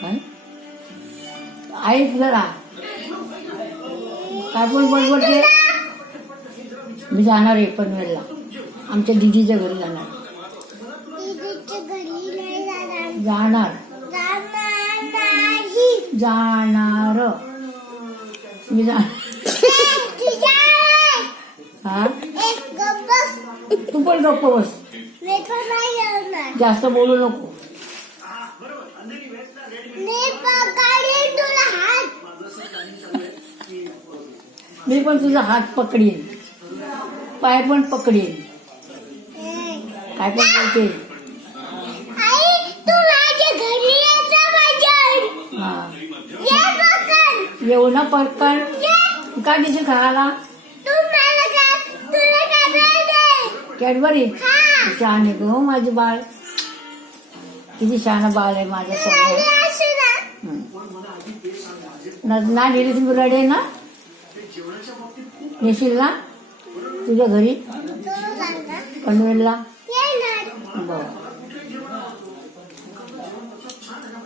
काय ऐक जरा काय पण बडबडते. मी जाणार आहे पनवेलला, आमच्या दिदीच्या घरी जाणार. जाणार मी हा तू पण गप्प बस, जास्त बोलू नको. मी पण तुझा हात पकडीन, पाय पण पकडीन, काय पण बोलते. येऊ ना पटकन. काय दिसे खायला? कॅडबरी. शहाणे गो माझी बाळ, किती शहाणा बाळ आहे माझ्या सोबत. ना गेली तुम्ही रडे ना, येशील ना तुझ्या घरी पनवेलला? बरं.